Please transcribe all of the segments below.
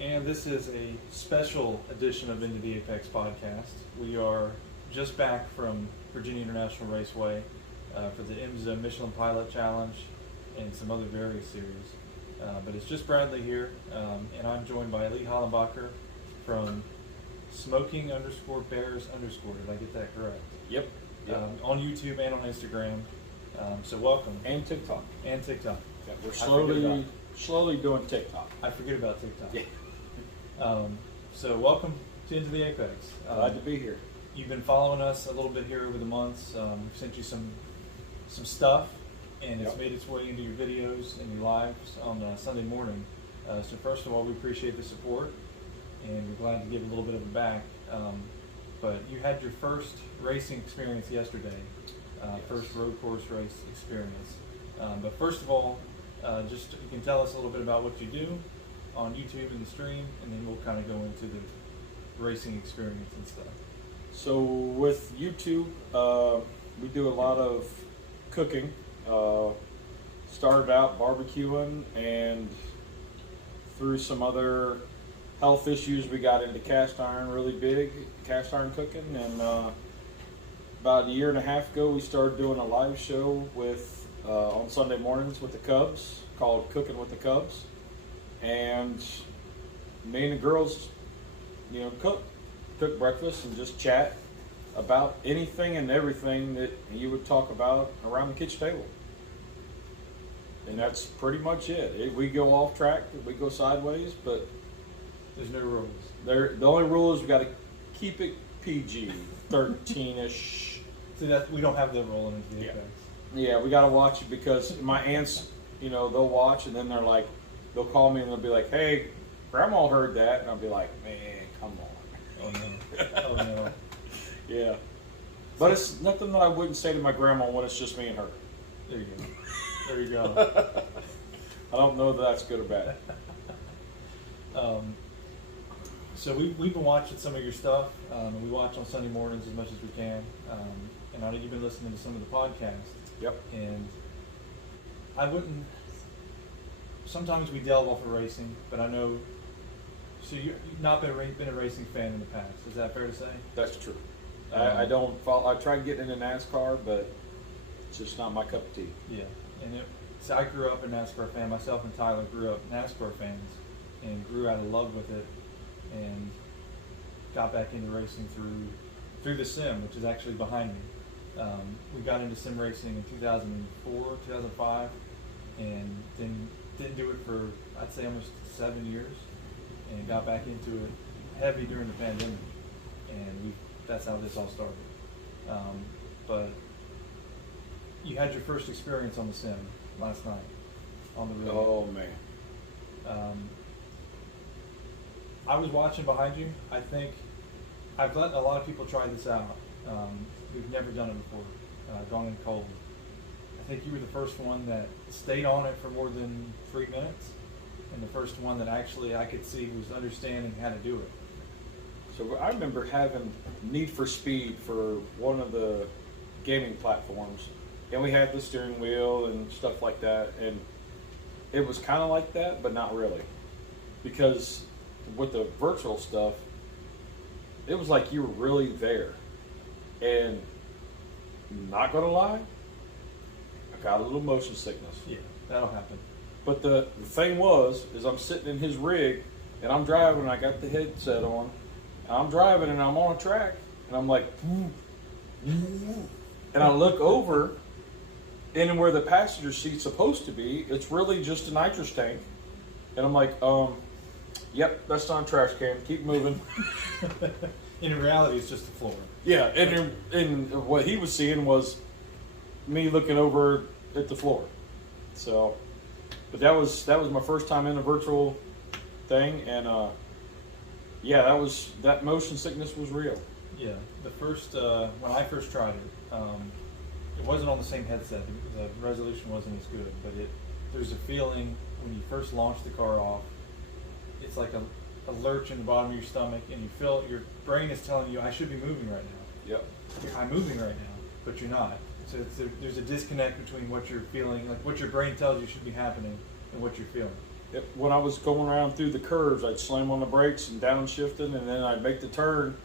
And this is a special edition of Into the Apex podcast. We are just back from Virginia International Raceway for the IMSA Michelin Pilot Challenge and some other various series. But it's just Bradley here, and I'm joined by ljhollenbacher from smoking_bears_. Did I get that correct? Yep. On YouTube and on Instagram. So welcome. And TikTok. And TikTok. Yeah, we're slowly doing TikTok. I forget about TikTok. Yeah. So welcome to Into the Apex. Glad to be here. You've been following us a little bit here over the months. We've sent you some stuff, and it's made its way into your videos and your lives on Sunday morning. So first of all, we appreciate the support, and we're glad to give a little bit of it back. But you had your first racing experience yesterday, first road course race experience. But first of all, just you can tell us a little bit about what you do on YouTube and the stream, and then we'll kind of go into the racing experience and stuff. So with YouTube, we do a lot of cooking. Started out barbecuing, and through some other health issues, we got into cast iron really big, cast iron cooking. And about a year and a half ago, we started doing a live show with on Sunday mornings with the Cubs called Cooking with the Cubs. And me and the girls, cook breakfast and just chat about anything and everything that you would talk about around the kitchen table. And that's pretty much it. We go off track, we go sideways, but there's no rules. The only rule is we got to keep it PG, 13-ish. See, that we don't have the rule in the Apex. Yeah, we got to watch it because my aunts, they'll watch and then they'll call me and they'll be like, "Hey, Grandma heard that," and I'll be like, "Man, come on." Oh no. Oh no. Yeah. But it's nothing that I wouldn't say to my grandma when it's just me and her. There you go. There you go. I don't know that that's good or bad. So we've been watching some of your stuff. We watch on Sunday mornings as much as we can. And I know you've been listening to some of the podcasts. Yep. And I wouldn't... Sometimes we delve off of racing, but I know... So you've not been a racing fan in the past. Is that fair to say? That's true. I don't follow... I tried getting into NASCAR, but it's just not my cup of tea. Yeah. And so I grew up a NASCAR fan. Myself and Tyler grew up NASCAR fans and grew out of love with it, and got back into racing through the sim, which is actually behind me. We got into sim racing in 2004, 2005, and then didn't do it for, I'd say, almost 7 years, and got back into it heavy during the pandemic, and that's how this all started. But you had your first experience on the sim last night on the road. Oh man. I was watching behind you. I think I've let a lot of people try this out who've never done it before, gone in cold. I think you were the first one that stayed on it for more than 3 minutes, and the first one that actually I could see was understanding how to do it. So I remember having Need for Speed for one of the gaming platforms, and we had the steering wheel and stuff like that, and it was kind of like that, but not really, because with the virtual stuff, it was like you were really there. And not gonna lie, I got a little motion sickness. Yeah, that'll happen. But the thing is I'm sitting in his rig and I'm driving and I got the headset on and I'm driving and I'm on a track and I'm like, and I look over and where the passenger seat's supposed to be, it's really just a nitrous tank. And I'm like, yep, that's not a trash can. Keep moving. In reality, it's just the floor. Yeah, and what he was seeing was me looking over at the floor. So, but that was my first time in a virtual thing, and that motion sickness was real. Yeah, the first when I first tried it, it wasn't on the same headset. The resolution wasn't as good, but there's a feeling when you first launch the car off. It's like a lurch in the bottom of your stomach, and you feel your brain is telling you, I should be moving right now. Yep. I'm moving right now, but you're not. So there's a disconnect between what you're feeling, like what your brain tells you should be happening, and what you're feeling. when I was going around through the curves, I'd slam on the brakes and downshifting, and then I'd make the turn,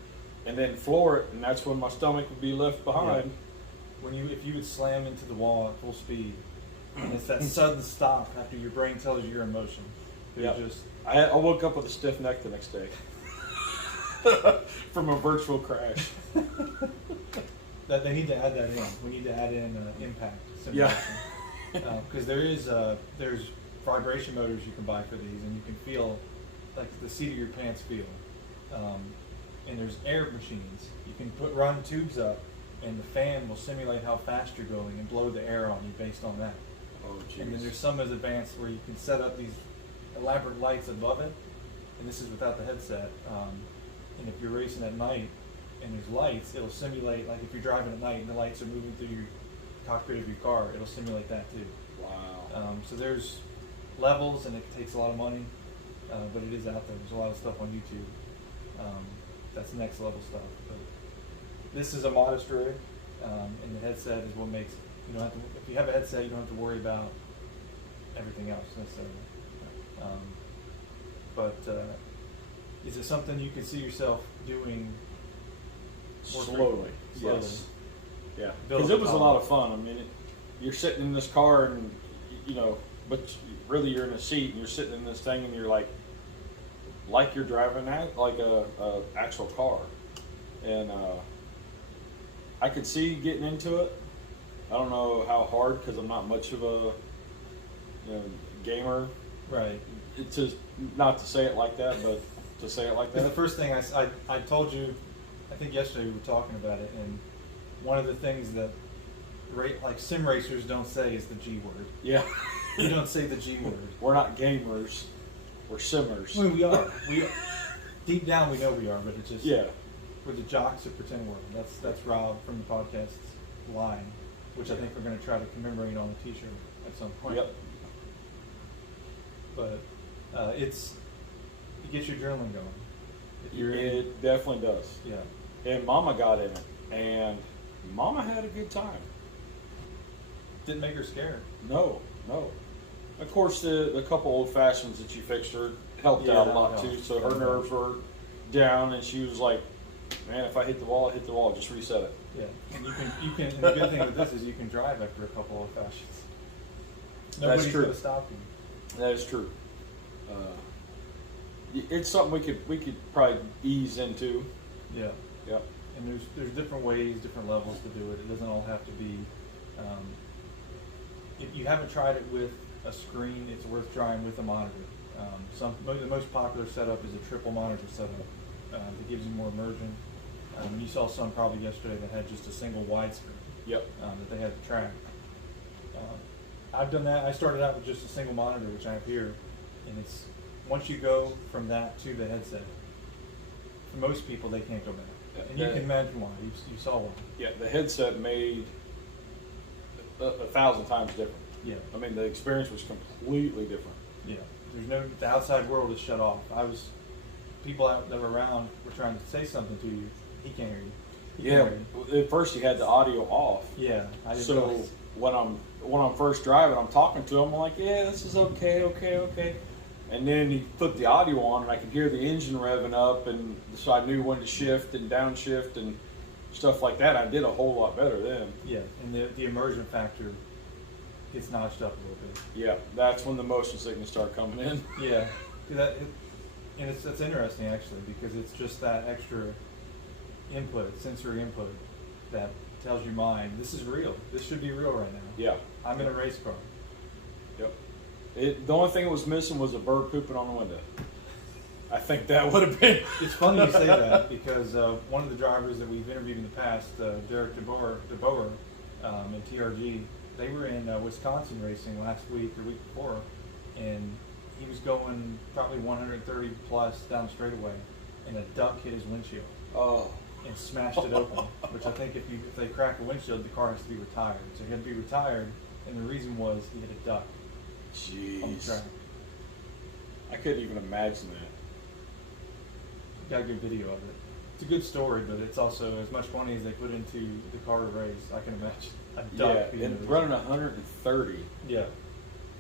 and then floor it, and that's when my stomach would be left behind. Yeah. If you would slam into the wall at full speed, and it's that sudden stop after your brain tells you you're in motion. Yeah. Just I woke up with a stiff neck the next day from a virtual crash. that they need to add that in. We need to add in impact simulation. Because there's vibration motors you can buy for these, and you can feel like the seat of your pants feel. And there's air machines. You can run tubes up, and the fan will simulate how fast you're going and blow the air on you based on that. Oh, jeez. And then there's some as advanced where you can set up these elaborate lights above it, and this is without the headset. And if you're racing at night and there's lights, it'll simulate, like if you're driving at night and the lights are moving through your cockpit of your car, it'll simulate that too. Wow. So there's levels, and it takes a lot of money, but it is out there. There's a lot of stuff on YouTube. That's next level stuff. But this is a modest rig, and the headset is what makes, you don't have to, if you have a headset, you don't have to worry about everything else necessarily. But is it something you can see yourself doing more Slowly. Slowly. Yes. Yeah. Build Because a it was a lot of fun. I mean, you're sitting in this car, and but really you're in a seat, and you're sitting in this thing, and you're like you're driving like a actual car. And I could see getting into it. I don't know how hard, because I'm not much of a gamer. Right. It's just not to say it like that, but to say it like The that. first thing I told you, I think yesterday we were talking about it, and one of the things that like sim racers don't say is the G word. Yeah. You don't say the G word. We're not gamers. We're simmers. I mean, we are. Deep down we know we are, but it's just we're the jocks of pretend world. That's Rob from the podcast's line, which I think we're going to try to commemorate on a T-shirt at some point. Yep. But it gets your adrenaline going. If you're in, It definitely does. yeah. And Mama got in it, and Mama had a good time. Didn't make her scared. No. Of course, the couple old fashions that you fixed her helped out a that lot helped. too. So her nerves were down, and she was like, "Man, if I hit the wall, I hit the wall. Just reset it." Yeah, and you can. And the good thing with this is you can drive after a couple of fashions. Nobody's true. going to stop you. That is true. It's something we could probably ease into. Yeah. Yep. And there's different ways, different levels to do it. It doesn't all have to be. If you haven't tried it with a screen, it's worth trying with a monitor. The most popular setup is a triple monitor setup that gives you more immersion. You saw some probably yesterday that had just a single widescreen. Yep. That they had to track. I've done that. I started out with just a single monitor, which I have here, and it's once you go from that to the headset, for most people they can't go back. And you can imagine why. You saw why. Yeah, the headset made 1,000 times different. Yeah. I mean, the experience was completely different. Yeah. The outside world is shut off. People out that were around were trying to say something to you. He can't hear you. He can't hear you. At first you had the audio off. Yeah. I didn't So realize. when I'm first driving, I'm talking to him. I'm like, yeah, this is okay. And then he put the audio on, and I could hear the engine revving up, and so I knew when to shift and downshift and stuff like that. I did a whole lot better then. Yeah, and the immersion factor gets notched up a little bit. Yeah, that's when the motion sickness started coming in. Yeah, and it's interesting actually, because it's just that extra sensory input that tells your mind, this is real. This should be real right now. Yeah. I'm in a race car. Yep. The only thing it was missing was a bird pooping on the window. I think that would have been. It's funny you say that, because one of the drivers that we've interviewed in the past, Derek DeBoer in TRG, they were in Wisconsin racing last week or week before, and he was going probably 130 plus down straightaway, and a duck hit his windshield. Oh. And smashed it open. Which I think if they crack a windshield, the car has to be retired. So he had to be retired, and the reason was he hit a duck on the Jeez. track. I couldn't even imagine that. Got a good video of it. It's a good story, but it's also as much money as they put into the car to race. I can imagine a duck Yeah, being and running 130. Yeah.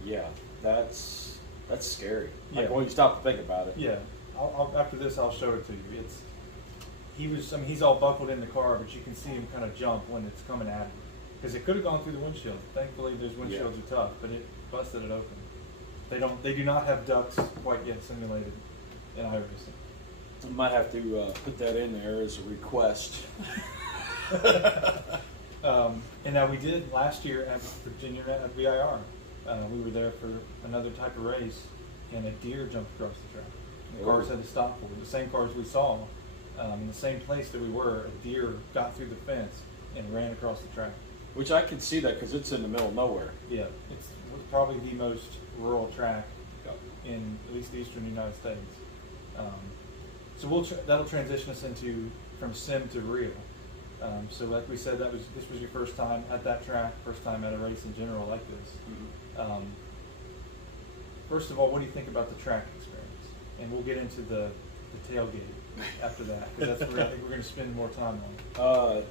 Yeah, that's That's scary. Like Yeah. when you stop to think about it. Yeah, after this I'll show it to you. He's all buckled in the car, but you can see him kind of jump when it's coming at him. Because it could have gone through the windshield. Thankfully, those windshields are tough, but it busted it open. They do not have ducks quite yet simulated in iRacing. I might have to put that in there as a request. And now we did last year at Virginia at VIR. We were there for another type of race, and a deer jumped across the track. The cars had to stop for it. The same cars we saw, in the same place that we were, a deer got through the fence and ran across the track. Which I can see that because it's in the middle of nowhere. Yeah, it's probably the most rural track in at least the eastern United States. So that'll transition us into from sim to real. So like we said, this was your first time at that track, first time at a race in general like this. Mm-hmm. First of all, what do you think about the track experience? And we'll get into the tailgate after that, because that's where I think we're going to spend more time on.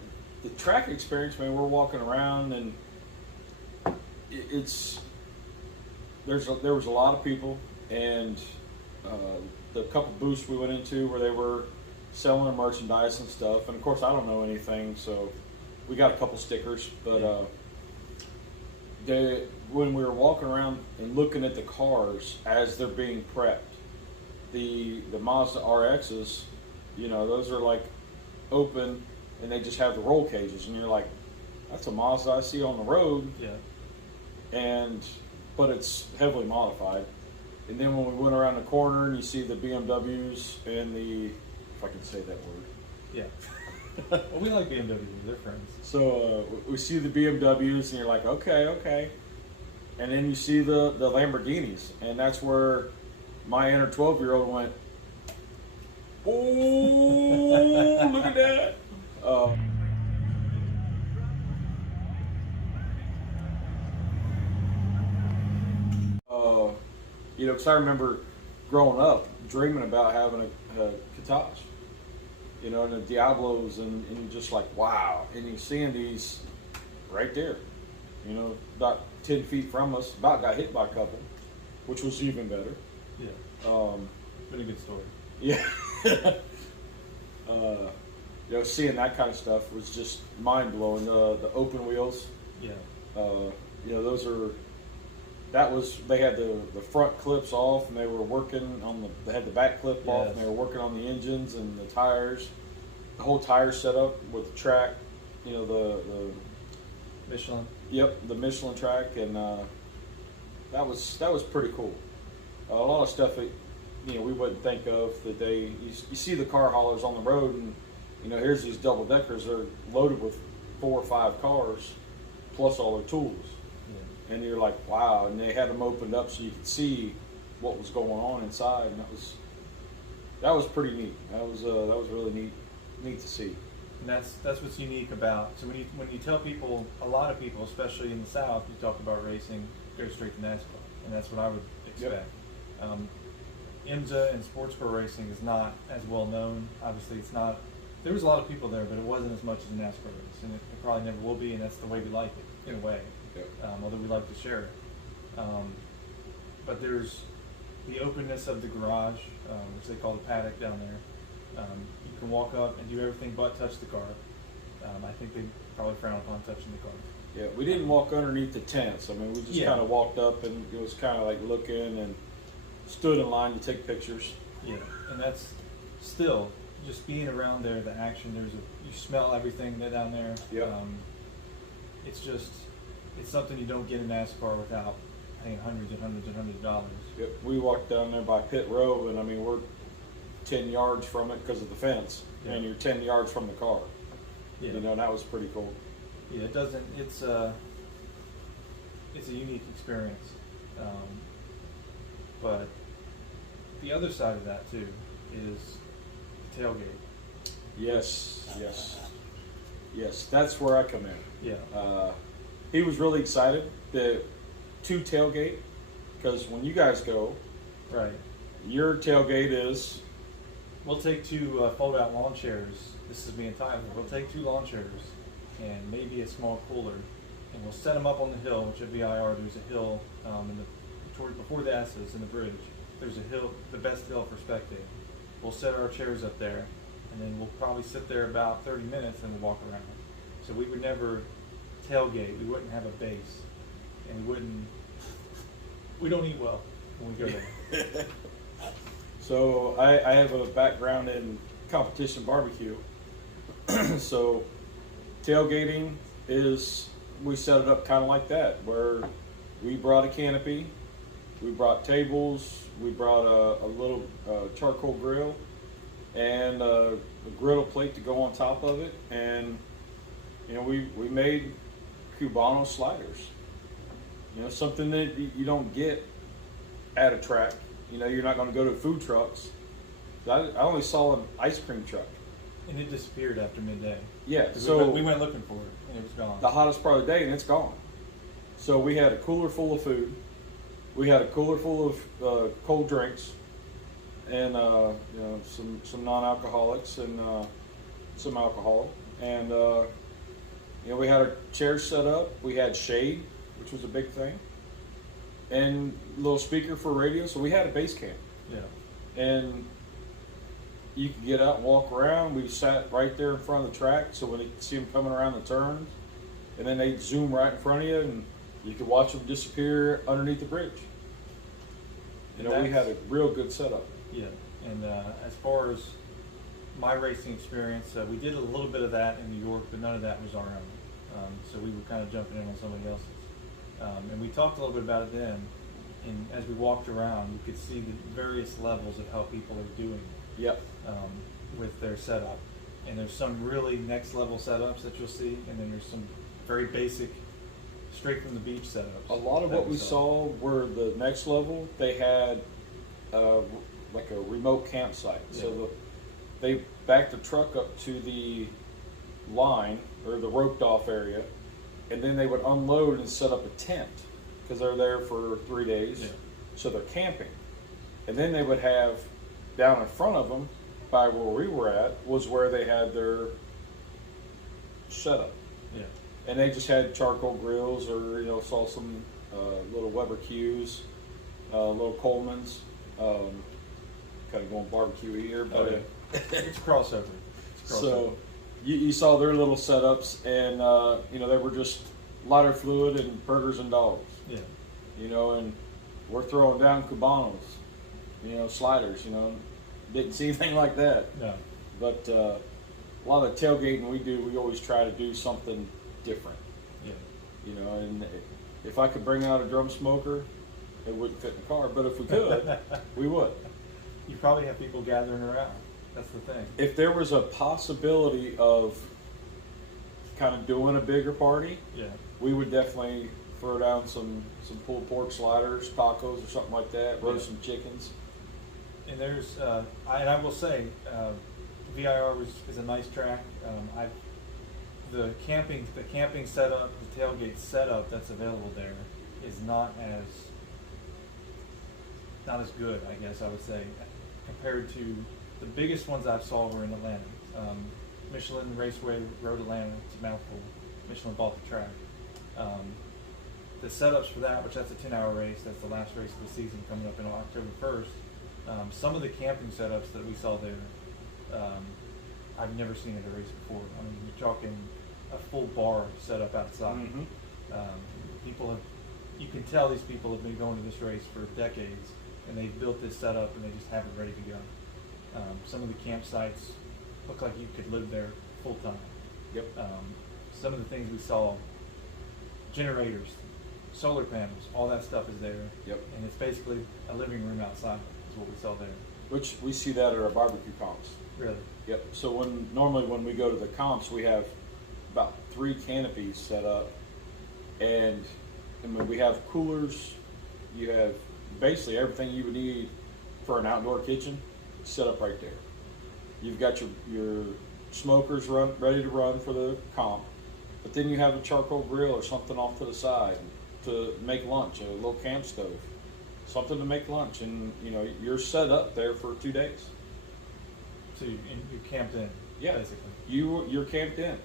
The track experience, man, we're walking around and there was a lot of people, and the couple booths we went into where they were selling their merchandise and stuff, and of course I don't know anything, so we got a couple stickers, but when we were walking around and looking at the cars as they're being prepped, the Mazda RXs, those are like open and they just have the roll cages, and you're like, that's a Mazda I see on the road. Yeah. But it's heavily modified. And then when we went around the corner and you see the BMWs and if I can say that word. Yeah. Well, we like BMWs, they're friends. So we see the BMWs and you're like, okay. And then you see the Lamborghinis, and that's where my inner 12-year-old went, oh, look at that. Because I remember growing up dreaming about having a Coutage, and the Diablos, and you're just like, wow. And you're seeing these right there, about 10 feet from us, about got hit by a couple, which was even better. Yeah. Been a good story. Yeah. Seeing that kind of stuff was just mind blowing. The open wheels. Yeah. They had the front clips off, and they were working they had the back clip off, and they were working on the engines and the tires. The whole tire setup with the track, the Michelin. Yep, the Michelin track, and that was pretty cool. A lot of stuff that we wouldn't think of that you see the car haulers on the road, and here's these double deckers. They're loaded with 4 or 5 cars, plus all their tools. Yeah. And you're like, wow! And they had them opened up so you could see what was going on inside, and that was pretty neat. That was really neat to see. And that's what's unique about. So when you tell people, a lot of people, especially in the South, you talk about racing, go straight to NASCAR, and that's what I would expect. Yep. IMSA and sports car racing is not as well known. Obviously, it's not. There was a lot of people there, but it wasn't as much as a NASCAR race, and it probably never will be. And that's the way we like it, in a way. Yep. Although we like to share it. But there's the openness of the garage, which they call the paddock down there. You can walk up and do everything but touch the car. I think they probably frown upon touching the car. Yeah, we didn't walk underneath the tents. I mean, we just kind of walked up, and it was kind of like looking and stood in line to take pictures. Yeah, and that's still just being around there. The action, you smell everything down there. Yeah. It's something you don't get in NASCAR without paying hundreds and hundreds and hundreds of dollars. Yep. We walked down there by pit row, and I mean, we're 10 yards from it because of the fence, and you're 10 yards from the car. Yeah. And that was pretty cool. Yeah, it's a unique experience. But the other side of that too is the tailgate. Yes, that's where I come in. Yeah. He was really excited to tailgate, because when you guys go, right, your tailgate is. We'll take 2 fold-out lawn chairs. This is me and Tyler. We'll take 2 lawn chairs and maybe a small cooler, and we'll set them up on the hill, which at VIR there's a hill, and the before the S's in the bridge, there's a hill, the best hill for spectating. We'll set our chairs up there, and then we'll probably sit there about 30 minutes, and we'll walk around. So we would never tailgate. We wouldn't have a base, and we don't eat well when we go there. So I have a background in competition barbecue. So tailgating is, we set it up kind of like that, where we brought a canopy, we brought tables, we brought a little charcoal grill, and a griddle plate to go on top of it, and we made Cubano sliders. Something that you don't get at a track. You're not going to go to food trucks. I only saw an ice cream truck. And it disappeared after midday. Yeah, so we went looking for it, and it was gone. The hottest part of the day, and it's gone. So we had a cooler full of food. We had a cooler full of cold drinks, and some non-alcoholics and some alcohol. And we had our chairs set up. We had shade, which was a big thing, and a little speaker for radio. So we had a base camp. Yeah. And you could get out and walk around. We sat right there in front of the track, so when you see them coming around the turns, and then they zoom right in front of you, and you could watch them disappear underneath the bridge. We had a real good setup. Yeah, and as far as my racing experience, we did a little bit of that in New York, but none of that was our own. So we were kind of jumping in on somebody else's. And we talked a little bit about it then, and as we walked around, you could see the various levels of how people are doing. Yep. With their setup, and there's some really next level setups that you'll see, and then there's some very basic, straight from the beach setups. A lot of what we saw were the next level. They had like a remote campsite, so they backed the truck up to the line or the roped off area, and then they would unload and set up a tent because they're there for 3 days. Yeah. So they're camping, and then they would have down in front of them, by where we were at, was where they had their setup. Yeah. And they just had charcoal grills, or saw some little Weber Qs, little Coleman's. Kind of going barbecue here, but it's crossover. So you saw their little setups, and they were just lighter fluid and burgers and dogs. Yeah. And we're throwing down Cubanos. Sliders, didn't see anything like that. No. But a lot of tailgating we always try to do something different. Yeah. And if I could bring out a drum smoker, it wouldn't fit in the car, but if we could, we would. You probably have people gathering around. That's the thing. If there was a possibility of kind of doing a bigger party, yeah, we would definitely throw down some pulled pork sliders, tacos, or something like that, roast some chickens. And there's, I will say, VIR is a nice track. The camping setup, the tailgate setup that's available there is not as good, I guess I would say, compared to the biggest ones I saw were in Atlanta. Michelin Raceway Road Atlanta, it's a mouthful. Michelin bought the track. The setups for that, which that's a 10-hour race, that's the last race of the season coming up in October 1st. Some of the camping setups that we saw there, I've never seen at a race before. I mean, you're talking a full bar set up outside. Mm-hmm. You can tell these people have been going to this race for decades, and they built this setup and they just have it ready to go. Some of the campsites look like you could live there full time. Yep. Some of the things we saw, generators, solar panels, all that stuff is there. Yep. And it's basically a living room outside is what we saw there. Which we see that at our barbecue comps. Really? Yep. So normally when we go to the comps, we have about 3 canopies set up, and we have coolers. You have basically everything you would need for an outdoor kitchen set up right there. You've got your smokers ready to run for the comp, but then you have a charcoal grill or something off to the side to make lunch, a little camp stove, something to make lunch, and you're set up there for 2 days. So you're camped in, yeah, basically. You're camped in,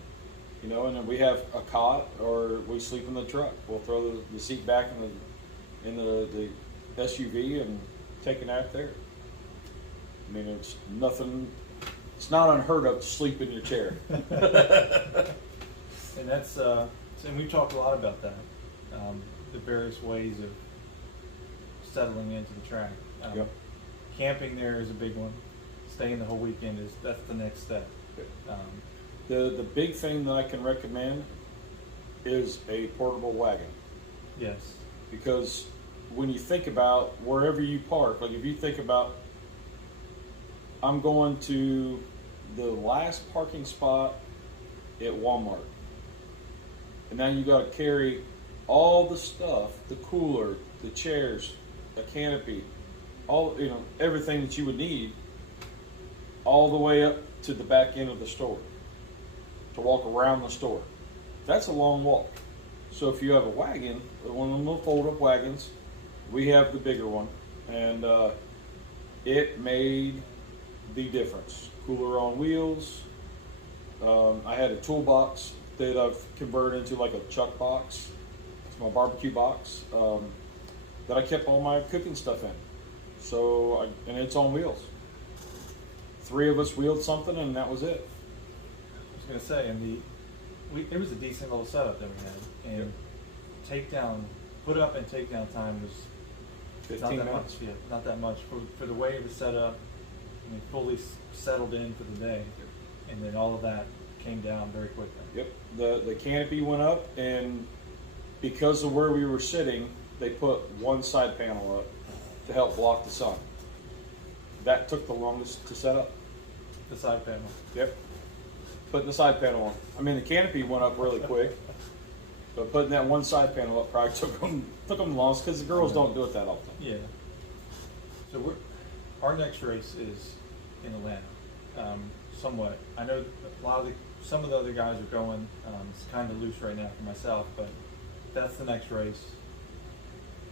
and then we have a cot, or we sleep in the truck. We'll throw the seat back in the SUV and taking out there. I mean, it's nothing. It's not unheard of to sleep in your chair. And that's and we talked a lot about that, the various ways of settling into the track. Yep. Camping there is a big one. Staying the whole weekend that's the next step. The big thing that I can recommend is a portable wagon. Yes. Because when you think about wherever you park, like if you think about, I'm going to the last parking spot at Walmart, and now you got to carry all the stuff, the cooler, the chairs, a canopy, all, you know, everything that you would need, all the way up to the back end of the store, to walk around the store. That's a long walk. So if you have a wagon, one of them little fold-up wagons, we have the bigger one, and it made the difference. Cooler on wheels. I had a toolbox that I've converted into like a chuck box. It's my barbecue box that I kept all my cooking stuff in. So, and it's on wheels. 3 of us wheeled something, and that was it. I was gonna say, and it was a decent little setup that we had, and takedown, put up and takedown time was 15 not that minutes. much. Yeah, not that much for the way it was set up. I mean, fully settled in for the day, and then all of that came down very quickly. Yep. The canopy went up, and because of where we were sitting, they put one side panel up to help block the sun. That took the longest to set up. The side panel. Yep. Putting the side panel on. I mean, the canopy went up really quick, but putting that one side panel up probably took them the longest, because the girls don't do it that often. Yeah. So our next race is in Atlanta. Somewhat. I know some of the other guys are going. It's kind of loose right now for myself, but that's the next race.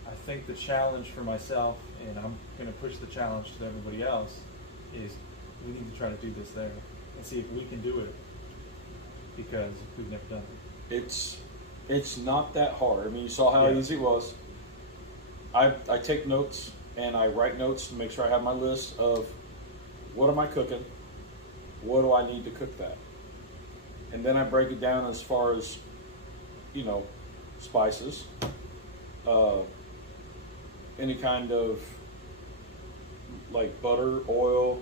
I think the challenge for myself, and I'm going to push the challenge to everybody else, is we need to try to do this there and see if we can do it, because we've never done it. It's not that hard. I mean, you saw how easy it was. I take notes, and I write notes to make sure I have my list of what am I cooking, what do I need to cook that, and then I break it down as far as, you know, spices, any kind of like butter, oil,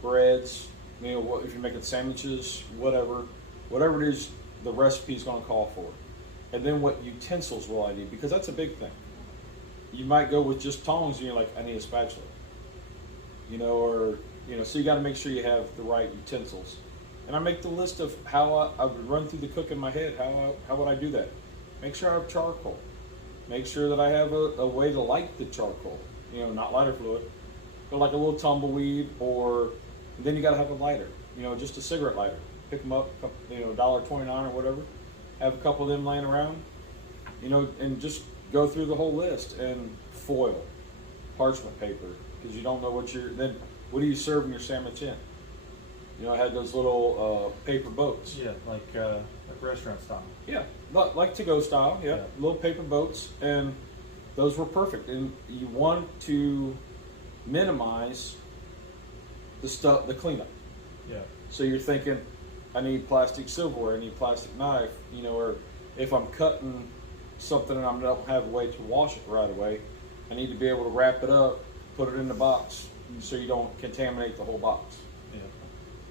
breads, you know, if you're making sandwiches, whatever it is the recipe is going to call for. And then what utensils will I need? Because that's a big thing. You might go with just tongs and you're like, I need a spatula. You know, or, you know, so you got to make sure you have the right utensils. And I make the list of how I would run through the cook in my head. How would I do that? Make sure I have charcoal. Make sure that I have a way to light the charcoal. You know, not lighter fluid, but like a little tumbleweed, or then you got to have a lighter. You know, just a cigarette lighter. Pick them up, you know, $1.29 or whatever. Have a couple of them laying around. You know, and just go through the whole list. And foil, parchment paper, because you don't know what what are you serving your sandwich in? You know, I had those little paper boats. Yeah, like restaurant style. Yeah, like to-go style. Yeah, little paper boats, and those were perfect. And you want to minimize the cleanup. Yeah. So you're thinking, I need plastic silverware, I need plastic knife, you know, or if I'm cutting something and I don't have a way to wash it right away, I need to be able to wrap it up, put it in the box, so you don't contaminate the whole box. Yeah.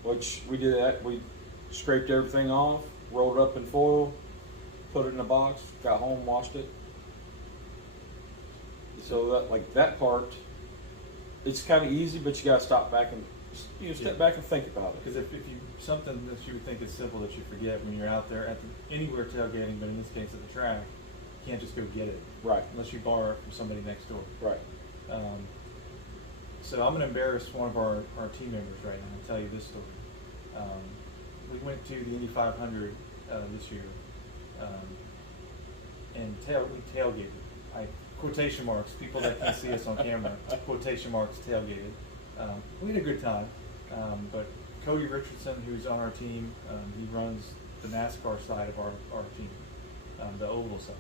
Which we did that. We scraped everything off, rolled it up in foil, put it in a box, got home, washed it. So that part, it's kind of easy, but you got to stop back and step back and think about it. Because if you something that you would think is simple that you forget when you're out there anywhere tailgating, but in this case at the track, you can't just go get it. Right. Unless you borrow it from somebody next door. Right. So I'm going to embarrass one of our team members right now and tell you this story. We went to the Indy 500 this year, and we tailgated. Quotation marks, people that can't see us on camera, quotation marks, tailgated. We had a good time, but Cody Richardson, who's on our team, he runs the NASCAR side of our team, the oval side.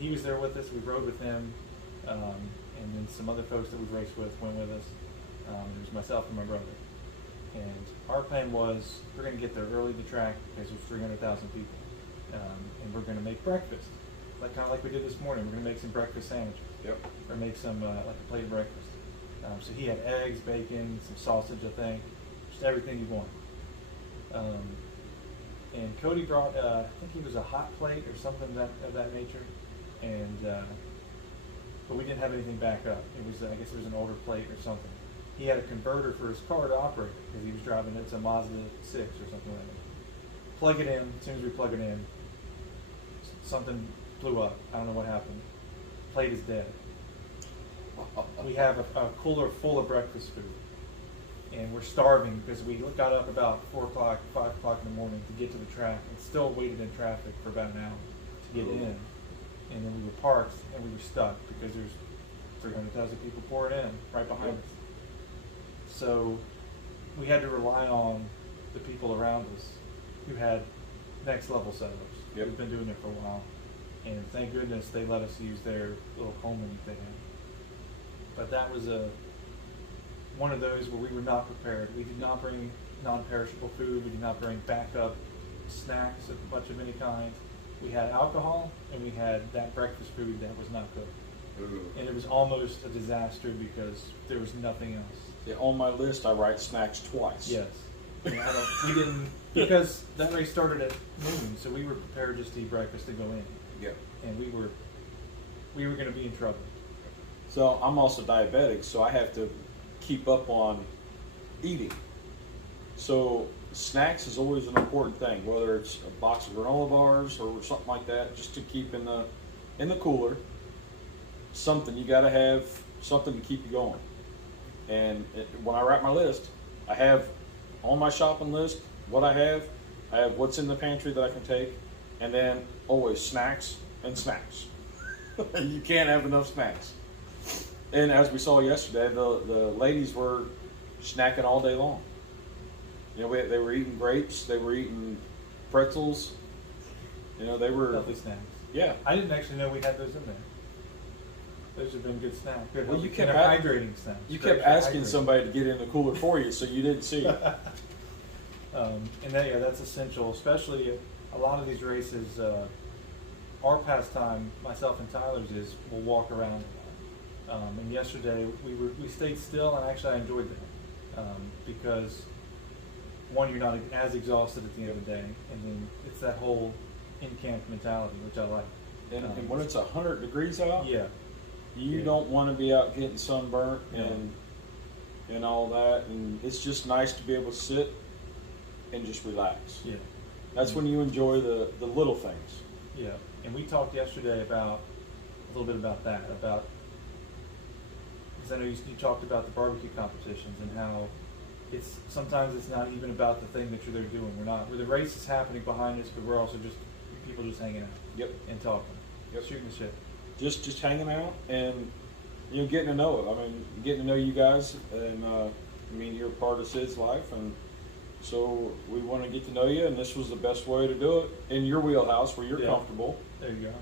He was there with us. We rode with him. and then some other folks that we've raced with went with us. There's myself and my brother. And our plan was we're going to get there early to the track because there's 300,000 people, and we're going to make breakfast, kind of like we did this morning. We're going to make some breakfast sandwiches, or make some like a plate of breakfast. So he had eggs, bacon, some sausage, I think, just everything you want. And Cody brought, I think he was a hot plate or something of that nature, and but we didn't have anything back up. It was, I guess, it was an older plate or something. He had a converter for his car to operate because he was driving, it's a Mazda 6 or something like that. Plug it in. As soon as we plug it in, something blew up. I don't know what happened. Plate is dead. We have a cooler full of breakfast food, and we're starving because we got up about 4 o'clock, 5 o'clock in the morning to get to the track, and still waited in traffic for about an hour to get in. And then we were parked, and we were stuck because there's 300,000 people pouring in right behind us. So we had to rely on the people around us who had next level setups. We've been doing it for a while, and thank goodness they let us use their little Coleman that they had. But that was one of those where we were not prepared. We did not bring non-perishable food. We did not bring backup snacks of a bunch of any kind. We had alcohol, and we had that breakfast food that was not cooked. And it was almost a disaster because there was nothing else. Yeah, on my list, I write snacks twice. Yes. We didn't, because that race started at noon, so we were prepared just to eat breakfast and go in. Yeah. And we were going to be in trouble. So I'm also diabetic, so I have to keep up on eating. So snacks is always an important thing, whether it's a box of granola bars or something like that, just to keep in the cooler. Something you got to have something to keep you going. And when I write my list, I have on my shopping list what I have what's in the pantry that I can take, and then always snacks and snacks. You can't have enough snacks. And as we saw yesterday, the ladies were snacking all day long. You know, they were eating grapes, they were eating pretzels. You know, they were healthy snacks. Yeah. I didn't actually know we had those in there. Those have been good snacks. Good, well, you kept hydrating snacks. You kept asking somebody to get in the cooler for you, so you didn't see it. And that's essential, especially a lot of these races. Our pastime, myself and Tyler's, is we'll walk around. And yesterday we stayed still, and actually I enjoyed that because one, you're not as exhausted at the end of the day, and then it's that whole in-camp mentality, which I like. And when it's 100 degrees out, you Yeah. don't want to be out getting sunburnt and all that, and it's just nice to be able to sit and just relax. Yeah. That's when you enjoy the little things. Yeah, and we talked yesterday about a little bit about that, because I know you talked about the barbecue competitions and how sometimes it's not even about the thing that you're there doing. Where the race is happening behind us, but we're also just people just hanging out. And talking. Shooting the shit. Just hanging out and getting to know it. I mean, getting to know you guys, and you're a part of Sid's life, and so we want to get to know you. And this was the best way to do it in your wheelhouse, where you're comfortable. There you go.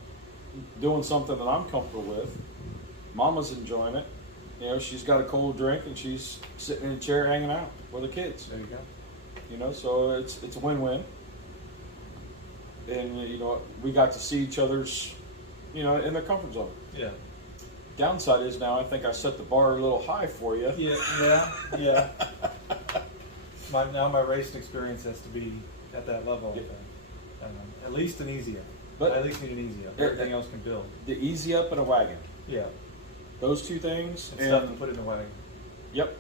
Doing something that I'm comfortable with. Mama's enjoying it. She's got a cold drink and she's sitting in a chair hanging out with the kids. There you go. So it's a win-win. And we got to see each other's, in their comfort zone. Yeah. Downside is now I think I set the bar a little high for you. Yeah. My racing experience has to be at that level. Yeah. At least an easy up. But I at least need an easy up. Everything else can build. The easy up and a wagon. Yeah. Those two things. And stuff to put in the wagon. Yep.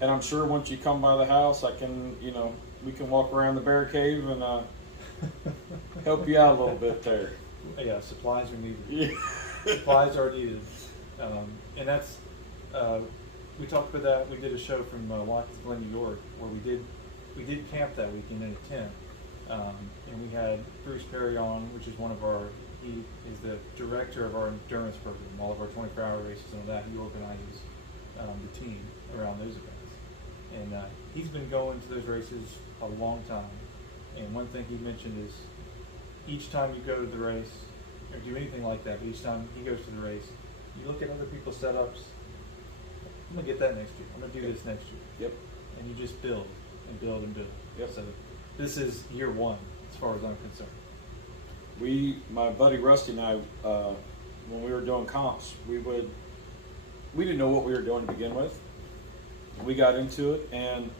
And I'm sure once you come by the house, I can, we can walk around the bear cave and help you out a little bit there. Yeah, supplies are needed. Yeah. Supplies are needed. And that's, we talked about that. We did a show from Watkins Glen, New York, where we did camp that weekend in a tent. And we had Bruce Perry on, which is he is the director of our endurance program, all of our 24-hour races and all that. He organizes the team around those events. And he's been going to those races a long time. And one thing he mentioned is each time you go to the race, or do anything like that, but each time he goes to the race, You look at other people's setups. I'm gonna get that next year. I'm gonna do this next year. Yep. And you just build and build and build. Yep. So this is year one, as far as I'm concerned. My buddy Rusty and I, when we were doing comps, we didn't know what we were doing to begin with. We got into it, and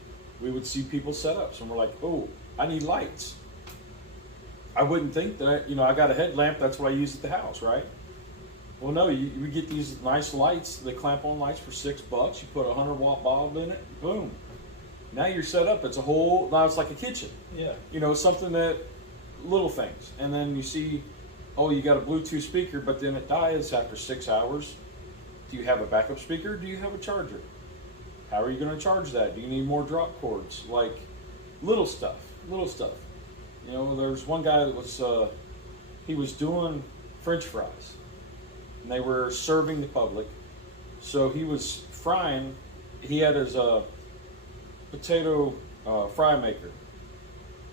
we would see people's setups, and we're like, oh, I need lights. I wouldn't think that, I got a headlamp, that's what I use at the house, right? Well, no, you get these nice lights, they clamp on lights for $6. You put a 100-watt bulb in it, boom. Now you're set up. Now it's like a kitchen. Yeah. Something that, little things. And then you see, oh, you got a Bluetooth speaker, but then it dies after 6 hours. Do you have a backup speaker? Do you have a charger? How are you going to charge that? Do you need more drop cords? Like, little stuff. There's one guy that was doing French fries, and they were serving the public. So he was frying. He had his potato fry maker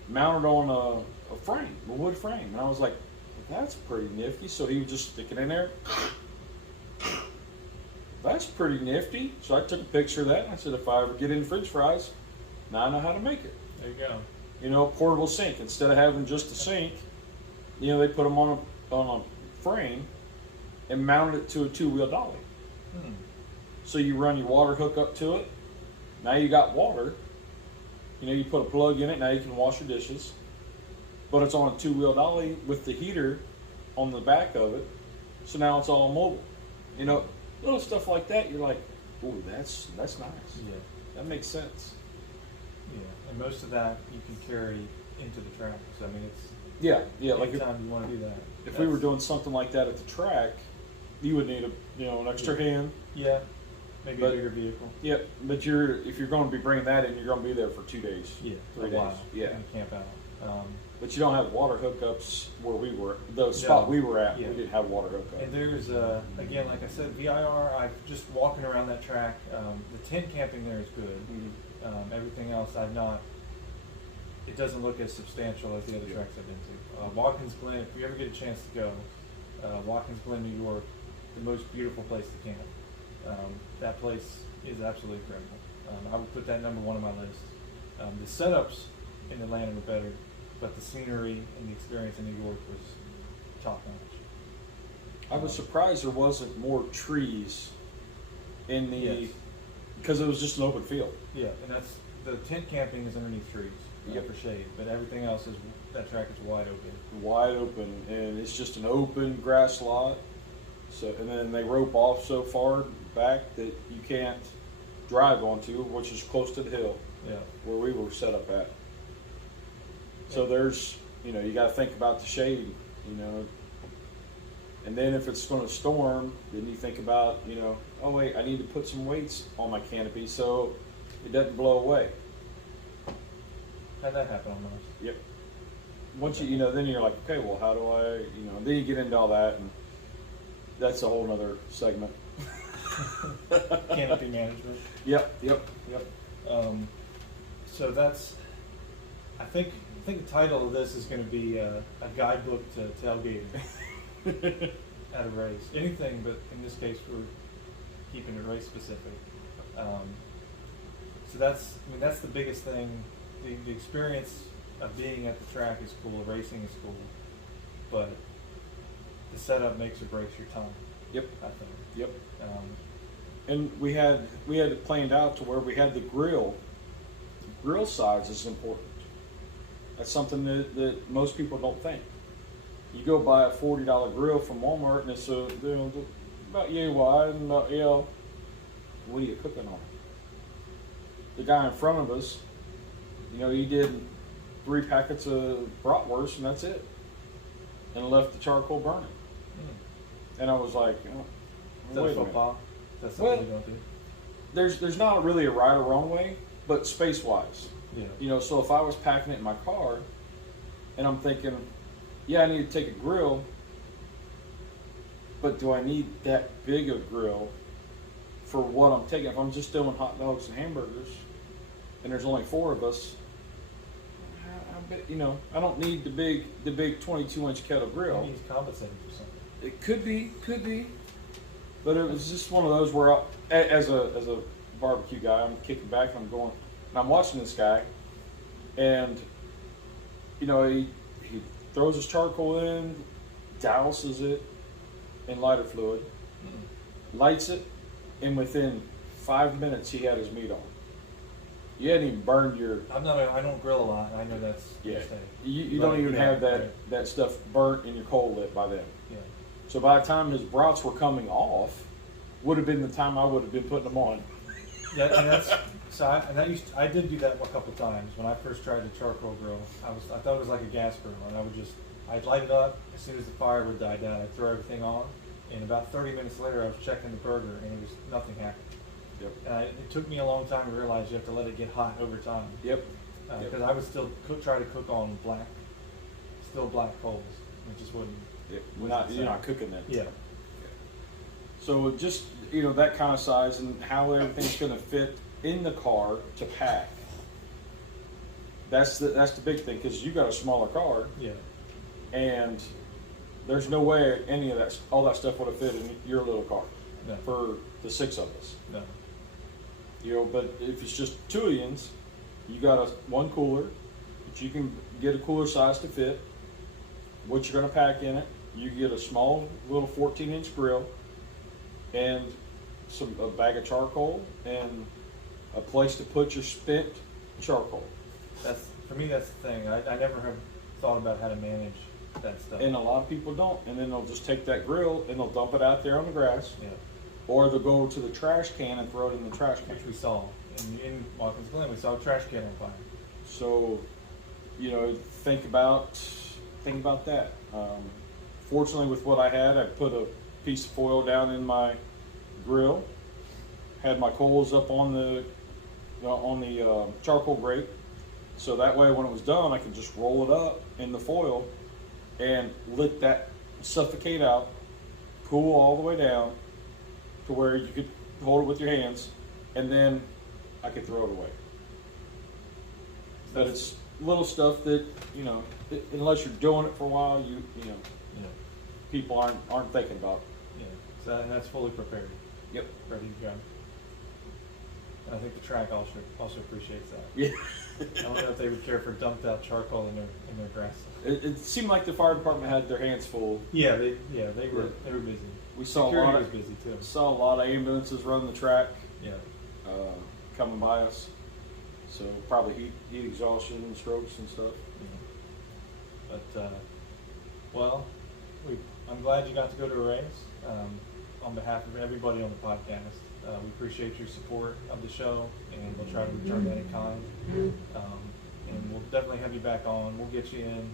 mounted on a frame, a wood frame, and I was like, that's pretty nifty. So he would just stick it in there. That's pretty nifty. So I took a picture of that, and I said, if I ever get into French fries, now I know how to make it. There you go. Portable sink. Instead of having just a sink, they put them on a frame and mounted it to a 2-wheel dolly. So you run your water hook up to it. Now you got water. You put a plug in it. Now you can wash your dishes. But it's on a 2-wheel dolly with the heater on the back of it. So now it's all mobile. Little stuff like that. You're like, ooh, that's nice. Yeah. That makes sense. Yeah. And most of that you can carry into the track. So I mean, it's like anytime you want to do that. If we were doing something like that at the track, you would need an extra hand. Yeah. Maybe a bigger vehicle. Yeah, but if you're going to be bringing that in, you're going to be there for 2 days. Yeah, 3 days. Yeah. And camp out. But you don't have water hookups where we were. The spot we were at, we didn't have water hookups. And there's, again, like I said, VIR, I've just walking around that track. The tent camping there is good. Mm-hmm. Everything else, it doesn't look as substantial as the other tracks I've been to. Watkins Glen, if you ever get a chance to go, Watkins Glen, New York, the most beautiful place to camp. That place is absolutely incredible. I would put that number one on my list. The setups in Atlanta were better, but the scenery and the experience in New York was top notch. I was surprised there wasn't more trees in the, Yes. because it was just an open field. Yeah, and that's the tent camping is underneath trees for shade, but everything else that track is wide open. Wide open, and it's just an open grass lot. So, and then they rope off so far back that you can't drive onto, which is close to the hill. Yeah. Where we were set up at. So there's, you got to think about the shade, and then if it's going to storm, then you think about, oh wait, I need to put some weights on my canopy so it doesn't blow away. How'd that happen on those? Yep. Once then you're like, okay, well, how do I, then you get into all that, and that's a whole nother segment. Canopy management. Yep. So that's, I think the title of this is going to be a guidebook to tailgating at a race. Anything, but in this case we're keeping it race specific. So that's the biggest thing. The experience of being at the track is cool. Racing is cool, but the setup makes or breaks your time. Yep. I think. Yep. And we had it planned out to where we had the grill. Grill size is important. That's something that most people don't think. You go buy a $40 grill from Walmart, and it's about yay wide, and what are you cooking on? The guy in front of us, he did 3 packets of bratwurst, and that's it, and left the charcoal burning. And I was like, wait a minute. That's something you don't do. There's not really a right or wrong way, but space-wise. Yeah. So if I was packing it in my car, and I'm thinking, I need to take a grill, but do I need that big a grill for what I'm taking? If I'm just doing hot dogs and hamburgers, and there's only 4 of us, I don't need the big 22-inch kettle grill. Maybe he's compensating for something. It could be. But it was just one of those where, as a barbecue guy, I'm kicking back and I'm going, and I'm watching this guy, and you know he throws his charcoal in, douses it in lighter fluid, lights it, and within 5 minutes he had his meat on. You hadn't even burned your. I don't grill a lot. I know that's Yeah. a mistake. You don't even have that right. that stuff burnt in your coal lit by then. Yeah. So by the time his brats were coming off, would have been the time I would have been putting them on. Yeah, and that's so. I did do that a couple times when I first tried the charcoal grill. I thought it was like a gas grill, and I'd light it up as soon as the fire would die down. I'd throw everything on, and about 30 minutes later, I was checking the burger, and nothing happened. Yep. It took me a long time to realize you have to let it get hot over time. Yep. Because I would still try to cook on black coals. It just wouldn't. You're not cooking that. Yeah. So just that kind of size and how everything's going to fit in the car to pack. That's the big thing, because you got a smaller car. Yeah. And there's no way all that stuff would have fit in your little car. No. For the 6 of us. No. But if it's just 2 ends, you got one cooler, but you can get a cooler size to fit what you're going to pack in it. You get a small little 14-inch grill and a bag of charcoal and a place to put your spent charcoal. For me, that's the thing. I never have thought about how to manage that stuff. And a lot of people don't, and then they'll just take that grill and they'll dump it out there on the grass. Yeah. Or they'll go to the trash can and throw it in the trash can. Which we saw in Watkins Glen. We saw a trash can on fire. So, think about that. Fortunately, with what I had, I put a piece of foil down in my grill, had my coals up on the charcoal grate, so that way when it was done, I could just roll it up in the foil and let that suffocate out, cool all the way down to where you could hold it with your hands, and then I could throw it away. But it's little stuff that, unless you're doing it for a while, people aren't thinking about. Yeah. So and that's fully prepared. Yep. Ready to go. And I think the track also appreciates that. Yeah. I don't know if they would care for dumped out charcoal in their grass. It seemed like the fire department had their hands full. Yeah, they were busy. We saw Security a was busy too. Saw a lot of ambulances running the track. Yeah. Coming by us. So probably heat exhaustion and strokes and stuff. Yeah. But I'm glad you got to go to a race. On behalf of everybody on the podcast, we appreciate your support of the show, and we'll try to return that in kind. And we'll definitely have you back on. We'll get you in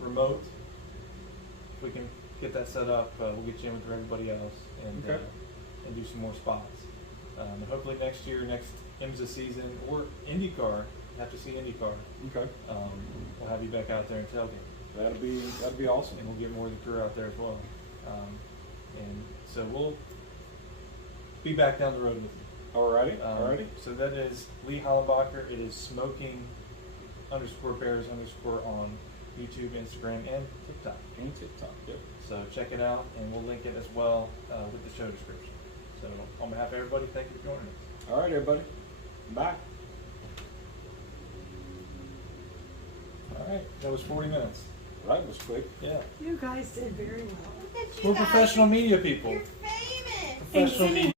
remote. If we can get that set up, we'll get you in with everybody else and do some more spots. And hopefully next year, next IMSA season, or IndyCar, have to see IndyCar. Okay. We'll have you back out there in tailgate. That'd be awesome. And we'll get more of the crew out there as well. And so we'll be back down the road with you. Alrighty. So that is ljhollenbacher. It is smoking _bears_ on YouTube, Instagram, and TikTok. Yep. So check it out, and we'll link it as well with the show description. So on behalf of everybody, thank you for joining us. All right, everybody. Bye. All right, that was 40 minutes. That was quick. Yeah. You guys did very well. Look at you We're guys. professional media people. You're famous. Professional media.